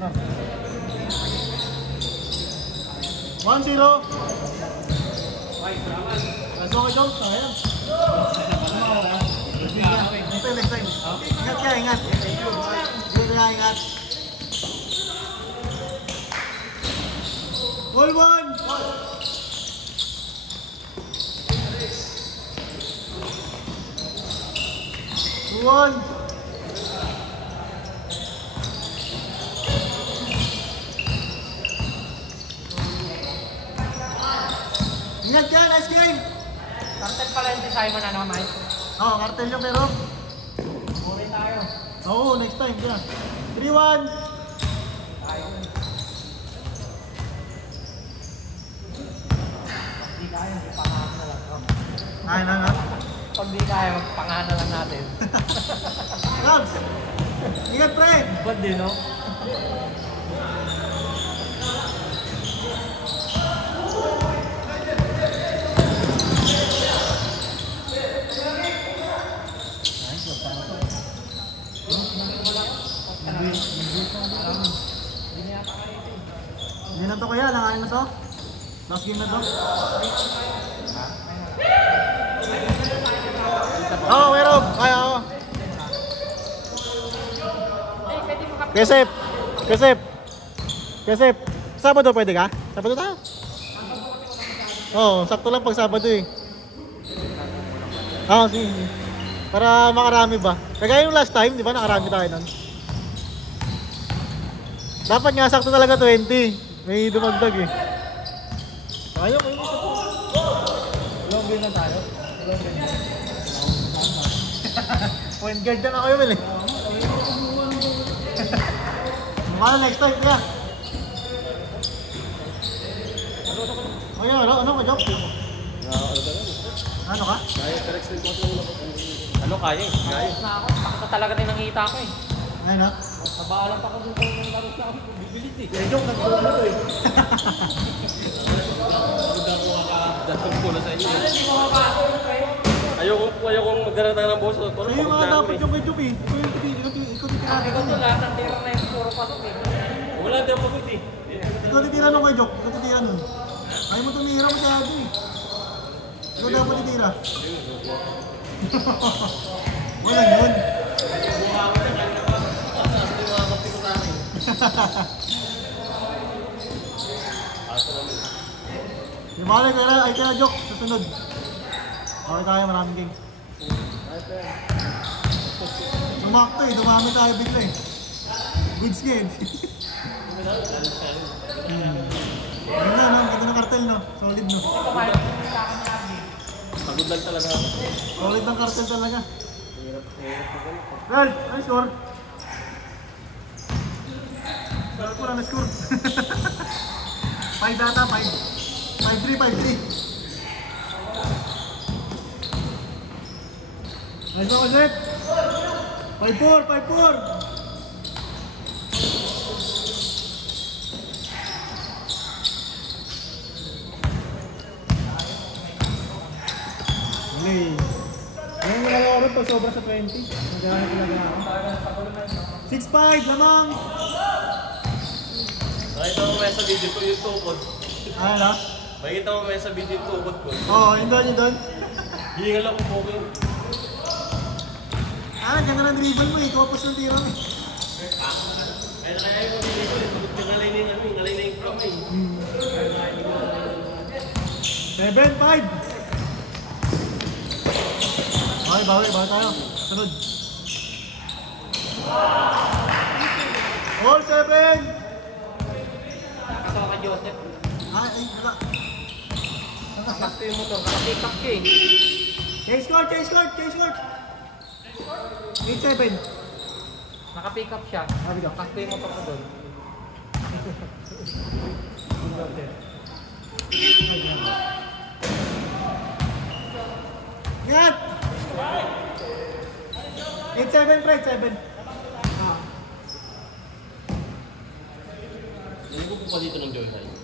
1-0. Let's go, Jom. Sayang. Next time. Ingat ka, ingat. Ingat. Goal 1. One. Ingat ka, nice game. Cartel pala yung design mo na naman. Oo, cartel yung pero. Uri tayo. Oo, next time. 3-1. Hindi kaya, ipangahan na lang. Ay, na. Pag di kaya, magpangahan na lang natin. Labs! Ingat, pre! Bad din, no? Hindi na to kaya, langanin na to. Last game na to. Oo, meron. Kaya ako. Kesep. Sabado pwede ka? Sabado tayo. Oo, sakto lang pag Sabado eh. Oo, sige. Para makarami ba? Kagaya yung last time, di ba? Nakarami tayo nun. Dapat nga sakto talaga 20. May dumagdag eh. Ayaw mo yun. Long game na tayo. Point guard na kayo, Mel eh. Mahal next time ka. Ano ka, Jok? Ano ka? Ano kaya eh? Kaya na ako. Pakita talaga din ang hita ko eh. Ayun na. Nabaalan pa ko dun kung larot na ako. Bibilit eh. Eh, Jok, nagpulo to eh. Datang ko na sa inyo. Ayokong magkaratang ng boss. Sa'yo nga dapat yung kay Jok eh. Ikaw titira Ikaw to lahat ng tira na yung puro pasok eh. Wala din ako pagod eh. Ikaw titira nung kay Jok. Ikaw titira nun. Ayaw mo tumira masyado eh. Ikaw dapat titira. Wala yun. Di ba ay kaya Jok, susunod. Okay tayo, maraming game. Sumakto eh, dumami tayo bigla eh. Goods game. Ganda no, ganda ng kartel no, solid no. Pagod lang talaga ako. Solid ng kartel talaga. Well, nice score. Score ko lang na score. 5 data, 5-3. Nice one, Zed. 5-4. Okay. Ngayon wala ako rin pag sobra sa 20. Naghahanap talaga ako. 6-5 lamang. Nakita mo may sa video ko yung tukod. Ano? Makikita mo may sa video yung tukod ko. Oo, yun doon. Hihingal ako po ko. Ganda ng dribble mo eh. Kopos ng tira mo eh. Kaya na kaya yung video ko. Ngalay na yung pro eh. 7-5. Okay, bawi tayo. Sunod. All 7! Ito ka Joseph. Ay, wala. Nakakasta yung motor. Nakapick up siya eh. Case court. 8-7. Nakapick up siya. Nakakasta yung motor ko doon. Ingat! 8-7, Fred, 7. Hindi ko po dito ng Joyride.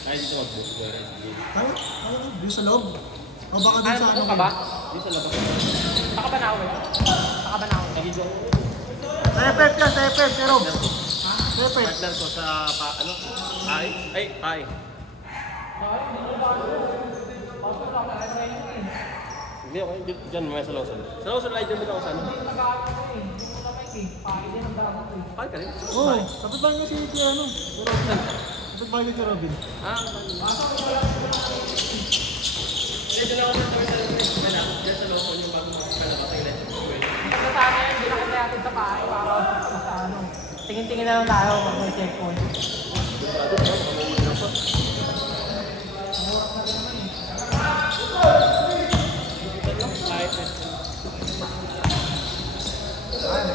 Kaya dito mag-book Joyride. Tayo? Dito sa loob? O baka dun sa ano? Ka ba? Dito sa labas. Saka ba na ako? Nagiging Sa FF yan, pero. Partner ko sa, ano? Pai? Ay, Pai. Hindi ako, dyan may sa Lawson. Sa Lawson light din ako sa ano? Pai ka rin? Oo, dapat ba nga si ano? Dapat ba nga si Robin? Dito na ako sa dyan sa Lawson yung bago makakala sa ilan. Kasama yun, hindi na kasi natin sa bahay para sa ano. Tingin-tingin na lang tayo pag may checkpoint.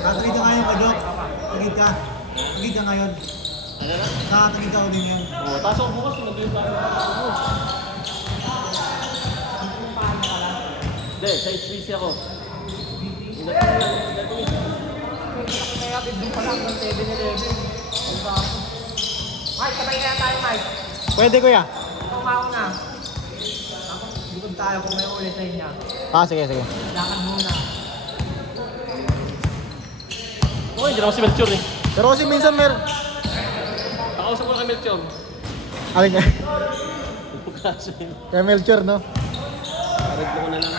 Tatagid ka ngayon, Kadok. Tagid ka. Tagid ka ngayon. Ano na? Nakatagid ka din yun. Oo, tapos ako bukas mag-game pa. Hindi, sa HPC ako. Kaya biglang pa lang ng 7-11. Mike, sabay kaya tayo, Mike. Pwede kuya. Kumaon na. Tapos likod tayo kung may ulit sa inyo. Sige. Lakad muna. Oo, hindi na ako si Melchor eh. Pero kasi minsan Nakausap ko na kay Melchor. alin ka? Pagkaso yun. Kaya Melchor, no? Arreglo ko na lang.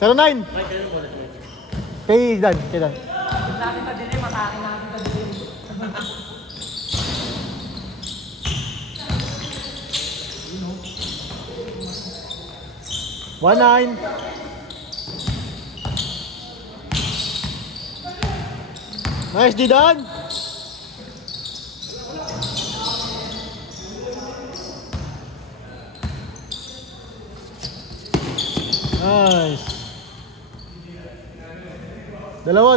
09. Mike, kaya yung wallet mo. Kay Dan. Huwag natin sa dilim, matakin natin sa dilim. One nine. Nice, Didan. Nice. Dalawa.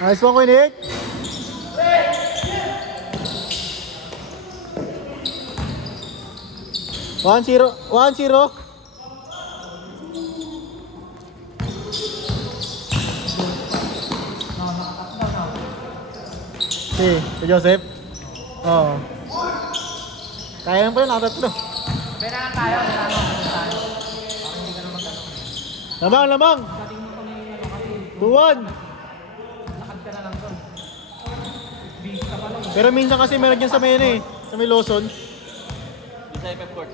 Nice one, Nick. One zero. Si Joseph. Oo. Kaya naman pala, nakatatlo. Pera na tayo, pera na tayo. Bakit hindi ka naman gano'n? Lamang. Dating mo kami ano kasi 2-1. lakad ka na lang doon. Busy ka pa lang. Pero minsan kasi meron dyan sa may ano eh. Sa may Lawson. Di sa FF Court.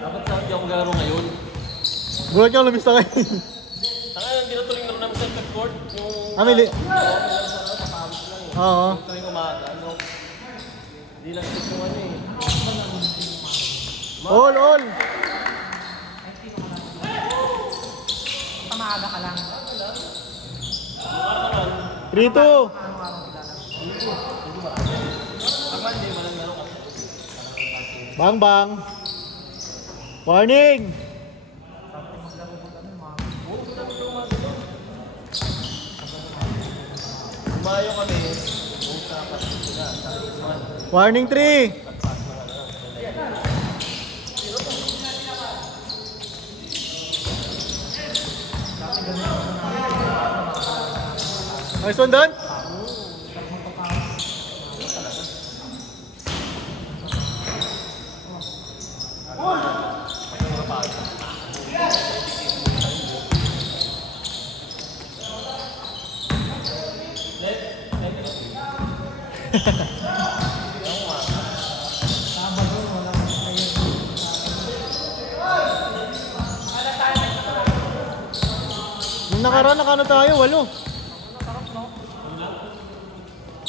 Dapat sa hindi ako garo ngayon. Gulat yung lumista kayo. Tangan, hindi na tuloy laro namin sa FF Court. Yung... Amili. Oo. Oo. Tuloy umaga. Ano? Hindi lang ito yung ano eh. All. Pamaga ka lang. 3-2. Tangan, hindi malang laro kasi. Bang. Warning. Umayo kami. Kung sa sila. Warning 3. Nice one, Dan. Nung nakaraan, nakano tayo?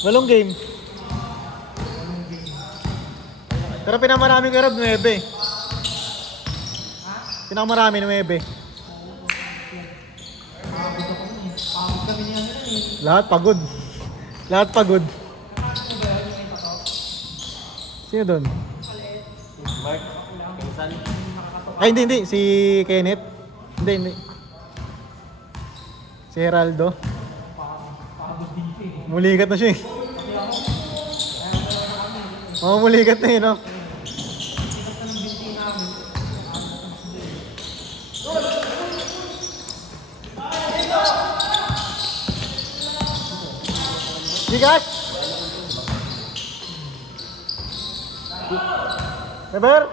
8 game. Pero pinakamarami ko Rob, 9. Pinakamarami, 9. Lahat pagod. Sino doon? Mark, Kinsan. Ay, hindi. Si Kenneth. Hindi. Si Heraldo. Muligat na siya eh. Muligat na eh, no? Bigas! Never!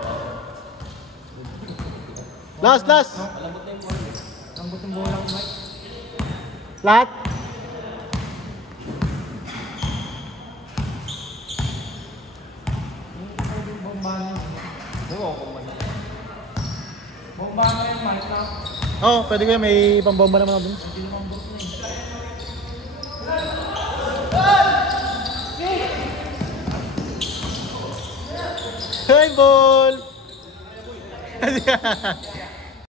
Last! Lambot yung bola ko, Mike. Lahat? Yung bombahan yun. Bombahan yun, Mike, na. Oo, pwede ko yan. May pambomba naman ako dun. Hindi naman boss na eh. Hey, ball!